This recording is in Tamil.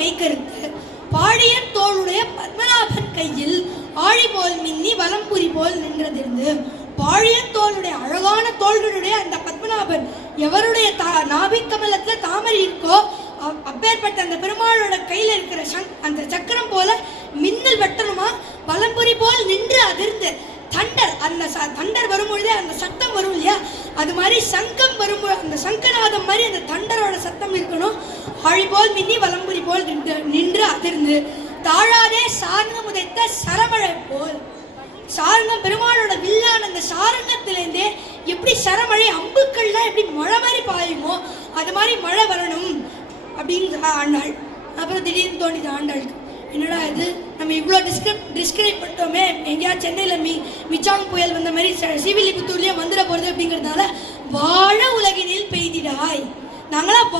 மெய்கருத்து பாழியன் தோளுடைய பத்மநாபன் கையில் ஆழி போல் மின்னி வலம்புரி போல் நின்றதிருந்து. பாழியன் தோளுடைய அழகான தோள்களுடைய அந்த பத்மநாபன் எவருடைய நாபிக்கமலத்துல தாமரை இருக்கோ அப்பேற்பட்ட அந்த பெருமாளோட கையில இருக்கிற அந்த சக்கரம் போல மின்னல் வெட்டணுமா, வலம்புரி போல் நின்று அதிர்ந்து. தண்டர், அந்த தண்டர் வரும்பொழுதே அந்த சத்தம் வரும் இல்லையா, அது மாதிரி சங்கம் வரும்போது அந்த சங்கநாதம் மாதிரி அந்த தண்டரோட சத்தம் இருக்கணும். ஆழி போல் மின்னி வலம்புரி போல் நின்று அதிர்ந்து. தாழாதே சார்ங்கம் உதைத்த சரமழை போல். சாரங்கம் பெருமாளோட வில்லான அந்த சாரங்கத்திலேருந்தே எப்படி சரமழை அம்புக்கள்லாம் எப்படி மழை மாதிரி பாயுமோ அது மாதிரி மழை வரணும் அப்படின்னு ஆண்டாள். அப்புறம் திடீர்னு தோணிது ஆண்டாளுக்கு, என்னடா இது நம்ம இவ்வளோ டிஸ்கிரைப் பண்ணிட்டோமே, எங்கேயாவது சென்னையில் மிச்சாங் புயல் வந்த மாதிரி ஸ்ரீவில்லிபுத்தூர்லேயே வந்துட போகிறது அப்படிங்கிறதுனால வாழ உலகினில் பெய்திடாய். நாங்களாம்